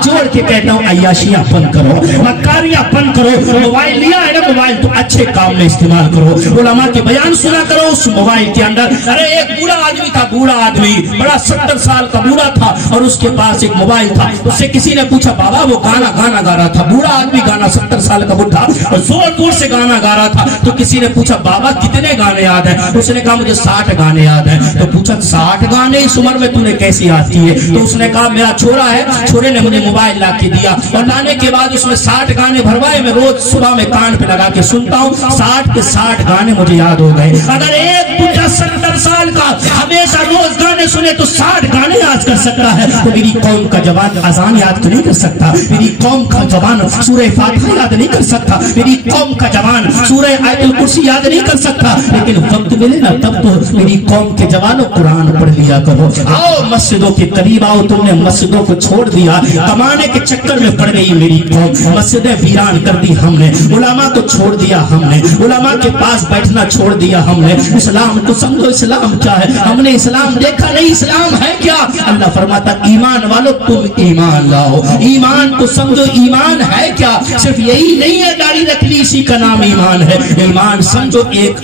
जोड़ के कहता हूँ अय्याशियां बंद करो, मक्कारियां बंद करो। मोबाइल लिया है ना, मोबाइल तो अच्छे काम में इस्तेमाल करो। उलमा के बयान सुना करो उस मोबाइल के अंदर। अरे एक बूढ़ा आदमी था, बूढ़ा आदमी बड़ा 70 साल का बूढ़ा था और उसके पास एक मोबाइल था। उससे किसी ने पूछा बाबा वो गाना गा रहा था, बूढ़ा आदमी गाना 70 साल का बुढ़ा और जोर जोर से गाना गा रहा था। तो किसी ने पूछा बाबा कितने गाने याद है? उसने कहा मुझे 60 गाने याद है। तो पूछा 60 गाने इस उम्र में तूने कैसे याद किए? तो उसने कहा मेरा छोरा है, छोरे ने मुझे मोबाइल ला के दिया और लाने के बाद उसमें 60 गाने भरवाए। मैं रोज सुबह में कान पे लगा के सुनता हूँ, 60 के 60 गाने मुझे याद हो गए। अगर एक बुढ़ा 70 साल का हमेशा रोज गाने सुने तो 60 गाने याद कर सकता है, तो मेरी कौम का जवान अजान याद तो नहीं कर सकता, मेरी कौम का जवान सूरह फातिहा याद नहीं कर सकता, मेरी कौम का जवान सूरह आयतुल कुर्सी याद नहीं कर सकता। लेकिन वक्त मिले ना तब तो मेरी कौम के जवानों कुरान पढ़ लिया करो। आओ मस्जिदों के करीब आओ। तुमने मस्जिदों को छोड़ दिया, कमाने के चक्कर में पड़ गई मेरी कौम। मस्जिदें वीरान कर दी हमने, उलमा को छोड़ दिया हमने, उलमा के पास बैठना छोड़ दिया हमने। इस्लाम तो समझो, इस्लाम क्या है? हमने इस्लाम देखा नहीं, इस्लाम है क्या? अल्लाह फरमाता ईमान वालों तुम ईमान लाओ। ईमान को समझो, ईमान है क्या? सिर्फ यही नहीं है दाढ़ी रख ली इसी का नाम ईमान है। ईमान समझो एक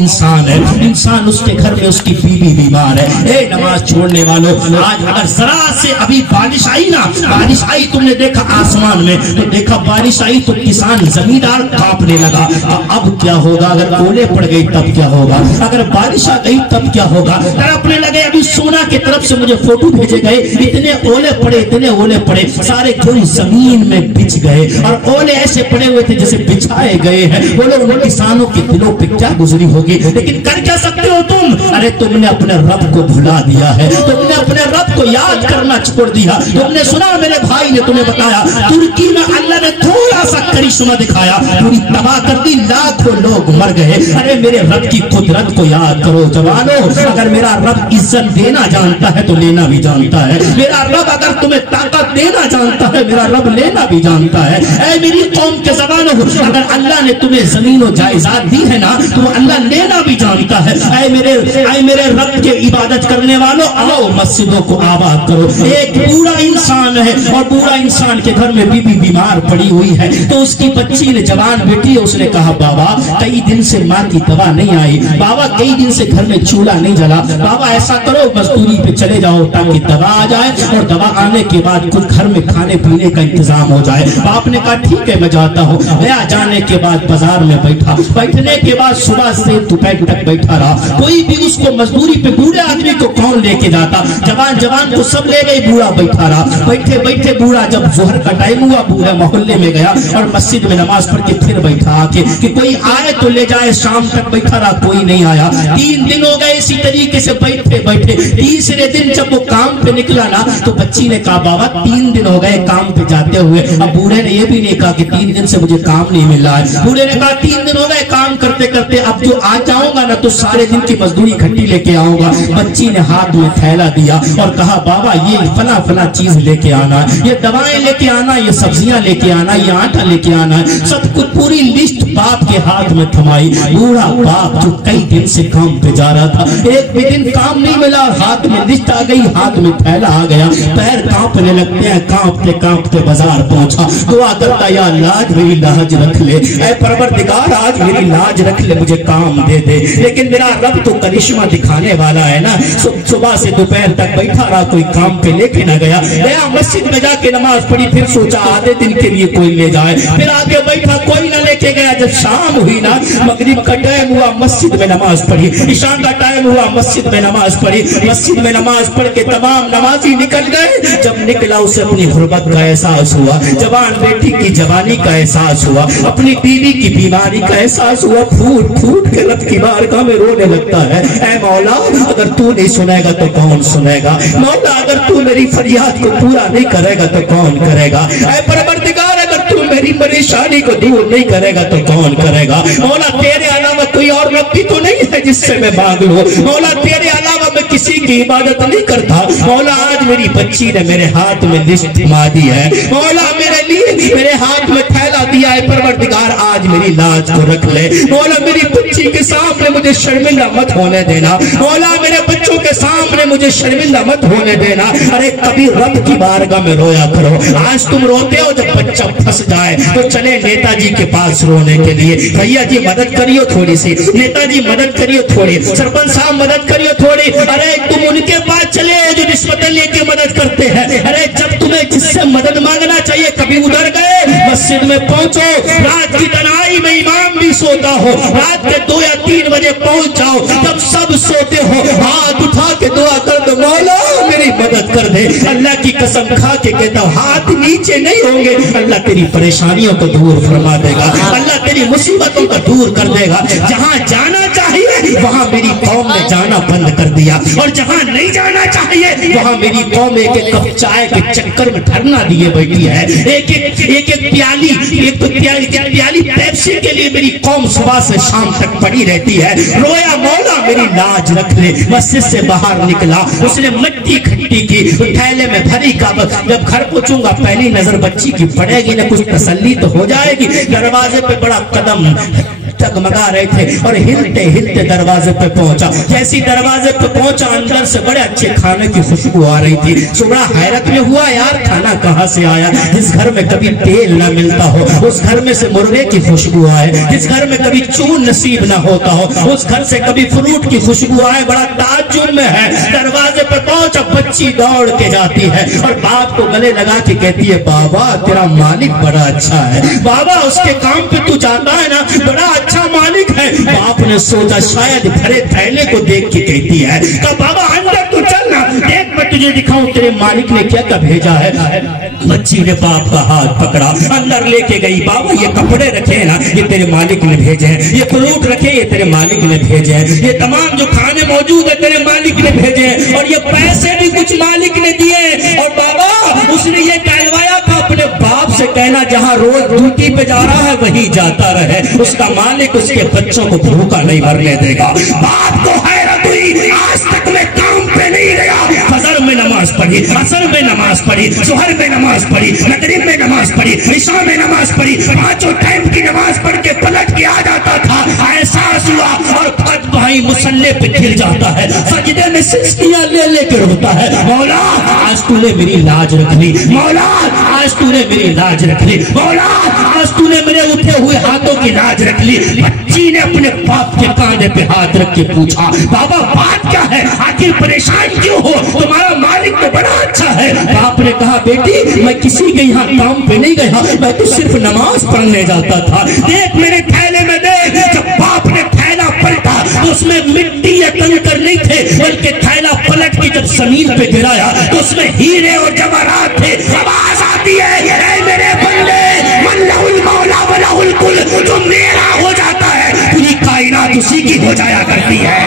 इंसान है, इंसान उसके घर में उसकी बीवी बीमार है। ए नमाज छोड़ने वालों, आज अगर जरा से अभी बारिश आई ना, बारिश आई तुमने देखा आसमान में, तो देखा बारिश आई तो किसान जमींदार कांपने लगा। अब क्या होगा? अगर ओले पड़ गई तब क्या होगा? अगर बारिश आ गई तब क्या होगा? तड़पने लगे। अभी सोना की तरफ से मुझे फोटो भेजे गए, इतने ओले पड़े, इतने ओले पड़े, सारे थोड़ी जमीन में बिछ गए और ओले ऐसे पड़े हुए थे जैसे बिछाए गए हैं। बोलो उन किसानों के दिलों पे क्या गुजरी होगी? लेकिन कर क्या सकते हो तुम? अरे तुमने अपने रब को भुला दिया है, तुमने अपने रब को याद करना छोड़ दिया। तुमने सुना मेरे भाई ने तुम्हें बताया तुर्की में अल्लाह ने थोड़ा सा करिश्मा दिखाया, पूरी तबाह कर दी, लाखों लोग मर गए। अरे मेरे रब की कुदरत को याद करो जवानों। अगर मेरा रब इज्जत देना जानता है तो लेना भी जानता है। मेरा रब अगर तुम्हें ताकत देना जानता है, मेरा रब लेना भी जानता है। ऐ मेरी कौम के जवानों, अगर अल्लाह ने तुम्हें जमीन और जायदाद दी है ना तो अल्लाह लेना भी जानता है। ऐ मेरे रब के इबादत करने वालों, आओ मस्जिदों को आबाद करो। एक बूढ़ा इंसान है और बूढ़ा इंसान के घर में बीबी बीमार पड़ी हुई है, तो उसकी बच्ची ने, जवान बेटी है, उसने कहा बाबा कई दिन से माँ की दवा नहीं आई, बाबा कई दिन से घर में चूल्हा नहीं जला, बाबा ऐसा करो मजदूरी पे चले जाओ ताकि दवा आ जाए और दवा आने के बाद कुछ घर में खाने पीने का इंतजाम हो जाए। बाप ने कहा ठीक है मैं जाता हूँ। गया, जाने के बाद बाजार में बैठा, बैठने के बाद सुबह से दोपहर तक बैठा रहा। कोई भी उसको मजदूरी पे, बूढ़े आदमी को कौन लेके जाता? जवान को सब ले गए, बूढ़ा बैठा रहा। बैठे बैठे बूढ़ा जब जोहर का टाइम हुआ, बूढ़ा मोहल्ले में गया और मस्जिद में नमाज पढ़ के फिर बैठा आके कि कोई आए तो ले जाए। शाम तक बैठा रहा, कोई नहीं आया। 3 दिन हो गए इसी तरीके से बैठे बैठे। तीसरे दिन जब वो काम पे निकला ना तो बच्ची ने कहा बाबा 3 दिन हो गए काम पे जाते हुए। अब बूढ़े ने ये भी नहीं कहा कि 3 दिन से मुझे काम नहीं मिल रहा है। बूढ़े ने कहा 3 दिन हो गए काम करते करते, अब जो आ जाऊंगा ना तो सारे दिन की मजदूरी इकट्ठी लेके आऊंगा। बच्ची ने हाथ में थैला दिया और कहा बाबा ये फला फला चीज लेके आना, ये दवाएं लेके आना, ये सब्जियां लेके आना, ये आटा लेके आना है। सब कुछ पूरी लिस्ट बाप के हाथ में थमाई। बूढ़ा बाप जो कई दिन से काम पे जा रहा था, एक भी दिन काम नहीं मिला, हाथ में लिस्ट आ गई, हाथ में थैला आ गया, पैर कांपने लगते हैं। कांपते कांपते बाजार पहुंचा, दुआ करता या लाज मेरी लाज रख ले, ऐ परवरदिगार आज मेरी लाज रख ले, मुझे काम दे दे। लेकिन मेरा रब तो करिश्मा दिखाने वाला है ना। सुबह से दोपहर तक बैठा रहा, कोई काम पे लेके ना गया। गया मस्जिद में जाके नमाज पढ़ी, फिर सोचा आधे दिन के लिए कोई ले जाए, फिर आगे बैठा, कोई ना लेके गया। जब शाम हुई ना, मगरिब का टाइम हुआ, मस्जिद में नमाज पढ़ी। ईशा का टाइम हुआ, मस्जिद में नमाज पढ़ी। मस्जिद में नमाज पढ़ के तमाम नमाजी निकल गए। जब निकला उसे अपनी गुर्बत का एहसास हुआ, जवान बेटी की जवानी का एहसास हुआ, अपनी बीवी की बीमारी का एहसास हुआ। फूट फूट के रब की बारगाह में रोने लगता है, ऐ मौला अगर तू नहीं सुनेगा तो कौन सुनेगा? मौला अगर तू मेरी फरियाद को पूरा नहीं करेगा तो कौन करेगा? ऐ परवरदिगार अगर तू मेरी परेशानी को दूर नहीं करेगा तो कौन करेगा? मौला तेरे अलावा कोई और रब भी तो नहीं है जिससे मैं मांग लूं। मौला तेरे अलावा मैं किसी की इबादत नहीं करता। मौला आज मेरी बच्ची ने मेरे हाथ में लिस्ट थमा दी है। मौला मेरे लिए मेरे हाथ में थैला پھیلا دیا ہے پروردگار آج میری لاج کو رکھ لے مولا میری بچی کے سامنے مجھے شرمندہ مت ہونے دینا مولا میرے بچوں کے سامنے مجھے شرمندہ مت ہونے دینا ارے کبھی رب کی بارگاہ میں رویا کرو آج تم روتے ہو جب بچہ پھنس جائے تو چلے نیتا جی کے پاس رونے کے لیے بھیا جی مدد کریو تھوڑی سی نیتا جی مدد کریو تھوڑی سرپنچ صاحب مدد کریو تھوڑی ارے تم ان کے پاس چلے جو رشوتیں لے کے مدد کرتے ہیں ارے جب تمہیں جس سے مدد مانگنا چاہیے کبھی ادھر گئے مسجد میں پہنچو رات کی تنہائی میں امام بھی سوتا ہو رات کے 2 یا 3 بجے پہنچ جاؤ جب سب سوتے ہو ہاتھ اٹھا کے دعا کر دو مولا میری مدد کر دے اللہ کی قسم کھا کے کہتا ہوں ہاتھ نیچے نہیں ہوں گے اللہ تیری پریشانیوں کو دور فرما دے گا اللہ تیری مصیبتوں کو دور کر دے گا جہاں جانا چاہیے وہاں میری قوم نے جانا بند کر دیا اور جہاں نہیں جانا چاہیے وہاں میری قوم ایک ایک کپ چائے کے چکر میں دھرنا دیے بیٹھی ہے ایک پیالی پیپسی کے لیے میری قوم صبح سے شام تک پڑی رہتی ہے رویا مولا میری لاج رکھ لے مسجد سے باہر نکلا اس نے مٹی کھٹی کی تھیلے میں بھری کاغذ جب گھر پہنچوں گا پہلی نظر بچی کی پڑے گی نہ کچھ تسلی تو ہو جائے گی دروازے پہ بڑا قدم ٹگمگا رہے تھے اور ہلتے ہلتے دروازے پہ پہنچا جیسی دروازے پہ پہنچا اندر سے بڑے اچھے کھانے کی خوشبو آ رہی تھی سو بڑا حیرت میں ہوا یار کھانا کہاں سے آیا جس گھر میں کبھی تیل نہ ملتا ہو اس گھر میں سے مرغے کی خوشبو آئے جس گھر میں کبھی چون نصیب نہ ہوتا ہو اس گھر سے کبھی فروٹ کی خوشبو آئے بڑا تعجب میں ہے دروازے پہ پہنچا بچی دوڑ کے جاتی ہے اور باپ کو گلے لگا کے کہتی ہے بابا تیرا مالک بڑا اچھا ہے بابا اس کے کام پہ تو جاتا ہے نا بڑا اچھا مالک ہے باپ نے سوچا شاید بھرے تھیلے کو دیکھ کے کہتی ہے کہ بابا اندر تو چلنا دیکھ میں تجھے دکھاؤں تیرے مالک نے کیا بھیجا ہے بچی نے باپ کا ہاتھ پکڑا اندر لے کے گئی بابا یہ کپڑے رکھے نا یہ تیرے مالک نے بھیجے ہیں یہ فروٹ رکھے یہ تیرے مالک نے بھیجے ہیں یہ تمام جو کھانے موجود ہے تیرے مالک نے بھیجے ہیں اور یہ پیسے بھی کچھ مالک نے دیے اور بابا اس نے یہ کہلوایا تھا اپنے باپ سے کہنا جہاں روز ڈیوٹی پہ جا رہا ہے وہی جاتا رہے اس کا مالک اس کے بچوں کو بھوکا نہیں مرنے دے گا باپ کو حیرت ہوئی آج تک میں کام پہ نہیں گیا فجر میں نماز پڑھی عصر میں نماز پڑھی ظہر میں نماز پڑھی مغرب میں نماز پڑھی عشاء میں نماز پڑھی پانچوں ٹائم کی نماز پڑھ کے پلٹ کے آ جاتا تھا احساس ہوا اور پھٹ بھائی مصلے پہ گر جاتا ہے سجدے میں سجدیاں لے لے کے روتا ہے مولا آج تو نے میری لاج رکھ لی مولا آج تو نے میری لاج رکھ لی مولا آج تو نے میرے اٹھے ہوئے ہاتھوں کی لاج رکھ لی بچی نے اپنے باپ کے کاندھے پہ ہاتھ رکھ کے پوچھا بابا بات کیا ہے آخر پریشان کیوں ہو تمہارا مالک تو بڑا اچھا ہے باپ نے کہا بیٹی میں کسی کے یہاں کام پہ نہیں گیا میں تو صرف نماز پڑھنے جاتا تھا دیکھ میرے تھیلے میں دیکھ جب باپ نے تھیلا پلٹا تو اس میں مٹی یا کنکر نہیں تھے بلکہ تھیلا پلٹ کے جب زمین پہ گرایا تو اس میں ہیرے اور جواہرات تھے آواز آتی ہے اے میرے بندے من لہ المولا ولہ الکل جو میرا ہو جاتا ہے پوری کائنات اسی کی ہو جایا کرتی ہے